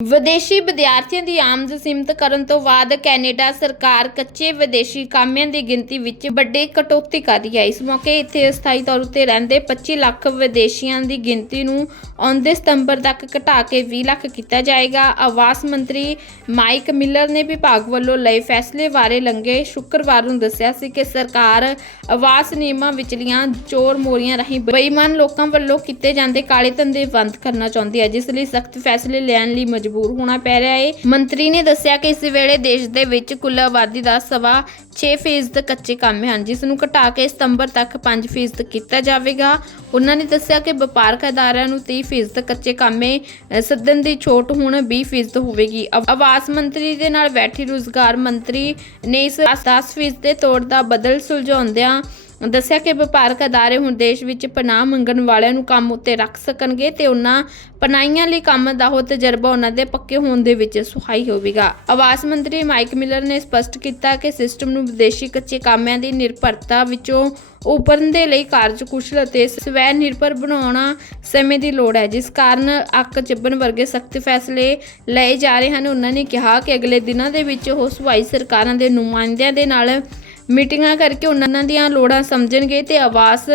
ਵਿਦੇਸ਼ੀ ਵਿਦਿਆਰਥੀਆਂ ਦੀ ਆਮਦ ਸੀਮਤ ਕਰਨ ਤੋਂ ਬਾਅਦ ਕੈਨੇਡਾ ਸਰਕਾਰ ਕੱਚੇ ਵਿਦੇਸ਼ੀ ਕਾਮਿਆਂ ਦੀ ਗਿਣਤੀ ਵਿੱਚ ਵੱਡੀ ਕਟੌਤੀ ਕਰ ਰਹੀ ਹੈ। ਇਸ ਮੌਕੇ ਇੱਥੇ ਅਸਥਾਈ ਤੌਰ ਉੱਤੇ ਰਹਿੰਦੇ 25 ਲੱਖ ਵਿਦੇਸ਼ੀਆਂ ਦੀ ਗਿਣਤੀ ਨੂੰ ਆਉਂਦੇ ਸਤੰਬਰ ਤੱਕ ਘਟਾ ਕੇ 20 ਲੱਖ ਕੀਤਾ ਜਾਏਗਾ। ਆਵਾਸ ਮੰਤਰੀ ਮਾਈਕ ਮਿਲਰ ਨੇ ਵਿਭਾਗ ਵੱਲੋਂ ਲਏ ਫੈਸਲੇ ਬਾਰੇ ਲੰਘੇ ਸ਼ੁੱਕਰਵਾਰ ਨੂੰ ਦੱਸਿਆ ਸੀ ਕਿ ਸਰਕਾਰ ਆਵਾਸ ਨਿਯਮਾਂ ਵਿਚਲੀਆਂ ਚੋਰ ਮੋਰੀਆਂ ਰਾਹੀਂ ਬੇਈਮਾਨ ਲੋਕਾਂ ਵੱਲੋਂ ਕੀਤੇ ਜਾਂਦੇ ਕਾਲੇ ਧੰਦੇ ਬੰਦ ਕਰਨਾ ਚਾਹੁੰਦੀ ਹੈ, ਜਿਸ ਲਈ ਸਖਤ ਫੈਸਲੇ ਲੈਣ ਲਈ ਮਜਬੂਰ ਹੋਣਾ ਪੈ ਰਿਹਾ ਹੈ ਮੰਤਰੀ ਨੇ ਦੱਸਿਆ ਕਿ ਇਸ ਵੇਲੇ ਦੇਸ਼ ਦੇ ਵਿੱਚ ਕੁੱਲ ਆਬਾਦੀ ਦਾ ਸਵਾ 6% ਕੱਚੇ ਕੰਮ ਹਨ ਜਿਸ ਨੂੰ ਘਟਾ ਕੇ ਸਤੰਬਰ ਤੱਕ 5% ਕੀਤਾ ਜਾਵੇਗਾ। ਉਹਨਾਂ ਨੇ ਦੱਸਿਆ ਕਿ ਵਪਾਰਕ ਅਦਾਰਿਆਂ ਨੂੰ 30% ਕੱਚੇ ਕਾਮੇ ਅ, ਦੀ ਛੋਟ ਹੁਣ 20% ਹੋਵੇਗੀ। ਆਵਾਸ ਮੰਤਰੀ ਦੇ ਨਾਲ ਬੈਠੀ ਰੁਜ਼ਗਾਰ ਮੰਤਰੀ ਨੇ ਇਸ 10% ਦੇ ਤੌਰ ਦਾ ਬਦਲ ਸੁਲਝਾਉਂਦਿਆਂ ਦੱਸਿਆ ਕਿ ਵਪਾਰਕ ਅਦਾਰੇ ਹੁਣ ਦੇਸ਼ ਵਿੱਚ ਪਨਾਹ ਮੰਗਣ ਵਾਲਿਆਂ ਨੂੰ ਕੰਮ ਉੱਤੇ ਰੱਖ ਸਕਣਗੇ ਤੇ ਉਹਨਾਂ ਪਨਾਈਆਂ ਲਈ ਕੰਮ ਦਾ ਹੋ ਤਜਰਬਾ ਉਹਨਾਂ ਦੇ ਪੱਕੇ ਹੋਣ ਦੇ ਵਿੱਚ ਸਹਾਈ ਹੋਵੇਗਾ। ਆਵਾਸ ਮੰਤਰੀ ਮਾਈਕ ਮਿਲਰ ਨੇ ਸਪਸ਼ਟ ਕੀਤਾ ਕਿ ਸਿਸਟਮ ਨੂੰ ਵਿਦੇਸ਼ੀ ਕੱਚੇ ਕਾਮਿਆਂ ਦੀ ਨਿਰਭਰਤਾ ਵਿੱਚੋਂ ਉਭਰਨ ਦੇ ਲਈ ਕਾਰਜਕੁਸ਼ਲ ਅਤੇ ਸਵੈ ਨਿਰਭਰ ਬਣਾਉਣਾ ਸਮੇਂ ਦੀ ਲੋੜ ਹੈ। ਜਿਸ ਕਾਰਨ ਅੱਕ ਚੱਬਣ ਵਰਗੇ ਸਖਤ ਫੈਸਲੇ ਲਏ ਜਾ ਰਹੇ ਹਨ। ਉਹਨਾਂ ਨੇ ਕਿਹਾ ਕਿ ਅਗਲੇ ਦਿਨਾਂ ਦੇ ਵਿੱਚ ਉਹ ਸੂਬਾਈ ਸਰਕਾਰਾਂ ਦੇ ਨੁਮਾਇੰਦਿਆਂ ਦੇ ਨਾਲ ਮੀਟਿੰਗਾਂ ਕਰਕੇ ਉਹਨਾਂ ਦੀਆਂ ਲੋੜਾਂ ਸਮਝਣਗੇ ਤੇ ਆਵਾਸ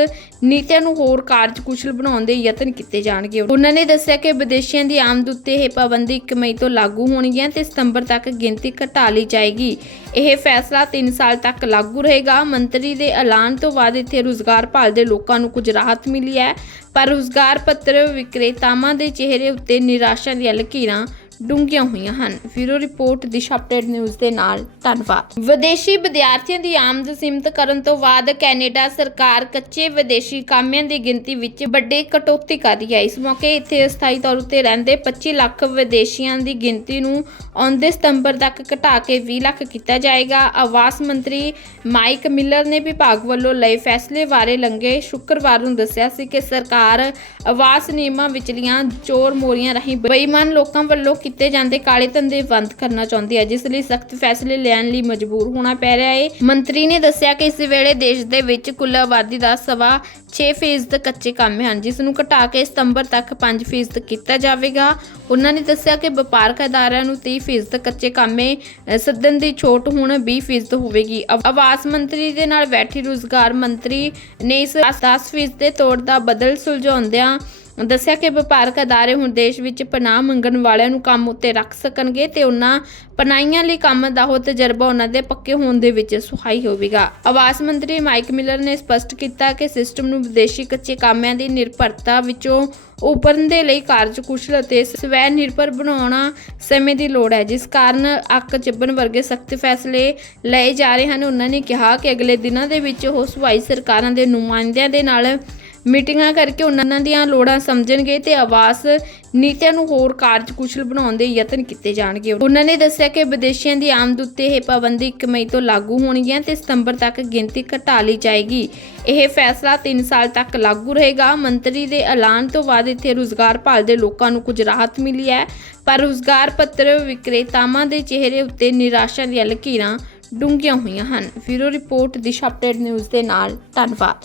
ਨੀਤੀਆਂ ਨੂੰ ਹੋਰ ਕਾਰਜਕੁਸ਼ਲ ਬਣਾਉਣ ਦੇ ਯਤਨ ਕੀਤੇ ਜਾਣਗੇ। ਉਹਨਾਂ ਨੇ ਦੱਸਿਆ ਕਿ ਵਿਦੇਸ਼ੀਆਂ ਦੀ ਆਮਦ ਉੱਤੇ ਇਹ ਪਾਬੰਦੀ 1 ਮਈ ਤੋਂ ਲਾਗੂ ਹੋਣਗੀਆਂ ਤੇ ਸਤੰਬਰ ਤੱਕ ਗਿਣਤੀ ਘਟਾ ਲਈ ਜਾਏਗੀ। ਇਹ ਫੈਸਲਾ 3 ਸਾਲ ਤੱਕ ਲਾਗੂ ਰਹੇਗਾ। ਮੰਤਰੀ ਦੇ ਐਲਾਨ ਤੋਂ ਬਾਅਦ ਇੱਥੇ ਰੁਜ਼ਗਾਰ ਭਾਲਦੇ ਲੋਕਾਂ ਨੂੰ ਕੁਝ ਰਾਹਤ ਮਿਲੀ ਹੈ, ਪਰ ਰੁਜ਼ਗਾਰ ਪੱਤਰ ਵਿਕਰੇਤਾਵਾਂ ਦੇ ਚਿਹਰੇ ਉੱਤੇ ਨਿਰਾਸ਼ਾ ਦੀਆਂ ਲਕੀਰਾਂ ਡੂੰਘੀਆਂ ਹੋਈਆਂ ਹਨ। ਫਿਰੋ ਰਿਪੋਰਟ ਦਿਸ਼ਾ ਅਪਡੇਟ ਨਿਊਜ਼ ਦੇ ਨਾਲ ਧੰਨਵਾਦ। ਵਿਦੇਸ਼ੀ ਵਿਦਿਆਰਥੀਆਂ ਦੀ ਆਮਦ ਸੀਮਤ ਕਰਨ ਤੋਂ ਬਾਅਦ ਕੈਨੇਡਾ ਸਰਕਾਰ ਕੱਚੇ ਵਿਦੇਸ਼ੀ ਕਾਮਿਆਂ ਦੀ ਗਿਣਤੀ ਵਿੱਚ ਵੱਡੀ ਕਟੌਤੀ ਕਰ ਰਹੀ ਹੈ। ਇਸ ਮੌਕੇ ਇੱਥੇ ਅਸਥਾਈ ਤੌਰ ਉਤੇ ਰਹਿੰਦੇ 25 ਲੱਖ ਵਿਦੇਸ਼ੀਆਂ ਦੀ ਗਿਣਤੀ ਨੂੰ ਆਉਂਦੇ ਸਤੰਬਰ ਤੱਕ ਘਟਾ ਕੇ 20 ਲੱਖ ਕੀਤਾ ਜਾਏਗਾ। ਆਵਾਸ ਮੰਤਰੀ ਮਾਈਕ ਮਿਲਰ ਨੇ ਵਿਭਾਗ ਵੱਲੋਂ ਲਏ ਫੈਸਲੇ ਬਾਰੇ ਲੰਘੇ ਸ਼ੁੱਕਰਵਾਰ ਨੂੰ ਦੱਸਿਆ ਸੀ ਕਿ ਸਰਕਾਰ ਆਵਾਸ ਨਿਯਮਾਂ ਵਿਚਲੀਆਂ ਚੋਰ ਮੋਰੀਆਂ ਰਾਹੀਂ ਬੇਈਮਾਨ ਲੋਕਾਂ ਵੱਲੋਂ ਕੀਤੇ ਜਾਂਦੇ ਕਾਲੇ ਧੰਦੇ ਬੰਦ ਕਰਨਾ ਚਾਹੁੰਦੀ ਹੈ ਜਿਸ ਲਈ ਸਖਤ ਫੈਸਲੇ ਲੈਣ ਲਈ ਮਜਬੂਰ ਹੋਣਾ ਪੈ ਰਿਹਾ ਹੈ। ਮੰਤਰੀ ਨੇ ਦੱਸਿਆ ਕਿ ਇਸ ਵੇਲੇ ਦੇਸ਼ ਦੇ ਵਿੱਚ ਕੁੱਲ ਆਬਾਦੀ ਦਾ ਸਵਾ 6% ਕੱਚੇ ਕੰਮ ਹਨ ਜਿਸ ਨੂੰ ਘਟਾ ਕੇ ਸਤੰਬਰ ਤੱਕ 5% ਕੀਤਾ ਜਾਵੇਗਾ। ਉਹਨਾਂ ਨੇ ਦੱਸਿਆ ਕਿ ਵਪਾਰਕ ਅਦਾਰਿਆਂ ਨੂੰ 30% ਕੱਚੇ ਕਾਮੇ ਅ, ਸੱਦਣ ਦੀ ਛੋਟ ਹੁਣ 20% ਹੋਵੇਗੀ। ਆਵਾਸ ਮੰਤਰੀ ਦੇ ਨਾਲ ਬੈਠੀ ਰੁਜ਼ਗਾਰ ਮੰਤਰੀ ਨੇ ਇਸ 10% ਦੇ ਤੌਰ ਦਾ ਬਦਲ ਸੁਲਝਾਉਂਦਿਆਂ ਦੱਸਿਆ ਕਿ ਵਪਾਰਕ ਅਦਾਰੇ ਹੁਣ ਦੇਸ਼ ਵਿੱਚ ਪਨਾਹ ਮੰਗਣ ਵਾਲਿਆਂ ਨੂੰ ਕੰਮ ਉੱਤੇ ਰੱਖ ਸਕਣਗੇ ਤੇ ਉਹਨਾਂ ਪਨਾਈਆਂ ਲਈ ਕੰਮ ਦਾ ਹੋ ਤਜਰਬਾ ਉਹਨਾਂ ਦੇ ਪੱਕੇ ਹੋਣ ਦੇ ਵਿੱਚ ਸਹਾਈ ਹੋਵੇਗਾ। ਆਵਾਸ ਮੰਤਰੀ ਮਾਈਕ ਮਿਲਰ ਨੇ ਸਪਸ਼ਟ ਕੀਤਾ ਕਿ ਸਿਸਟਮ ਨੂੰ ਵਿਦੇਸ਼ੀ ਕੱਚੇ ਕਾਮਿਆਂ ਦੀ ਨਿਰਭਰਤਾ ਵਿੱਚੋਂ ਉਭਰਨ ਦੇ ਲਈ ਕਾਰਜਕੁਸ਼ਲ ਅਤੇ ਸਵੈ ਨਿਰਭਰ ਬਣਾਉਣਾ ਸਮੇਂ ਦੀ ਲੋੜ ਹੈ। ਜਿਸ ਕਾਰਨ ਅੱਕ ਚੱਬਣ ਵਰਗੇ ਸਖਤ ਫੈਸਲੇ ਲਏ ਜਾ ਰਹੇ ਹਨ। ਉਹਨਾਂ ਨੇ ਕਿਹਾ ਕਿ ਅਗਲੇ ਦਿਨਾਂ ਦੇ ਵਿੱਚ ਉਹ ਸਵਾਈ ਸਰਕਾਰਾਂ ਦੇ ਨੁਮਾਇੰਦਿਆਂ ਦੇ ਨਾਲ ਮੀਟਿੰਗਾਂ ਕਰਕੇ ਉਹਨਾਂ ਦੀਆਂ ਲੋੜਾਂ ਸਮਝਣਗੇ ਤੇ ਆਵਾਸ ਨੀਤੀਆਂ ਨੂੰ ਹੋਰ ਕਾਰਜਕੁਸ਼ਲ ਬਣਾਉਣ ਦੇ ਯਤਨ ਕੀਤੇ ਜਾਣਗੇ। ਉਹਨਾਂ ਨੇ ਦੱਸਿਆ ਕਿ ਵਿਦੇਸ਼ੀਆਂ ਦੀ ਆਮਦ ਉੱਤੇ ਇਹ ਪਾਬੰਦੀ 1 ਮਈ ਤੋਂ ਲਾਗੂ ਹੋਣਗੀਆਂ ਤੇ ਸਤੰਬਰ ਤੱਕ ਗਿਣਤੀ ਘਟਾ ਲਈ ਜਾਏਗੀ। ਇਹ ਫੈਸਲਾ 3 ਸਾਲ ਤੱਕ ਲਾਗੂ ਰਹੇਗਾ। ਮੰਤਰੀ ਦੇ ਐਲਾਨ ਤੋਂ ਬਾਅਦ ਇੱਥੇ ਰੁਜ਼ਗਾਰ ਭਾਲਦੇ ਲੋਕਾਂ ਨੂੰ ਕੁਝ ਰਾਹਤ ਮਿਲੀ ਹੈ, ਪਰ ਰੁਜ਼ਗਾਰ ਪੱਤਰ ਵਿਕਰੇਤਾਵਾਂ ਦੇ ਚਿਹਰੇ ਉੱਤੇ ਨਿਰਾਸ਼ਾ ਦੀਆਂ ਲਕੀਰਾਂ ਡੂੰਘੀਆਂ ਹੋਈਆਂ ਹਨ। ਫਿਰੋ ਰਿਪੋਰਟ ਦਿਸ਼ਾ ਅਪਡੇਟ ਨਿਊਜ਼ ਦੇ ਨਾਲ। ਧੰਨਵਾਦ।